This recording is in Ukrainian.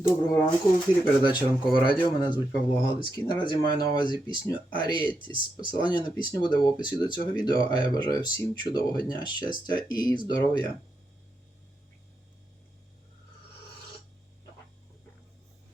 Доброго ранку, в ефірі передача Ранкове Радіо. Мене звуть Павло Галицький. Наразі маю на увазі пісню Арієтіс. Посилання на пісню буде в описі до цього відео, а я бажаю всім чудового дня, щастя і здоров'я.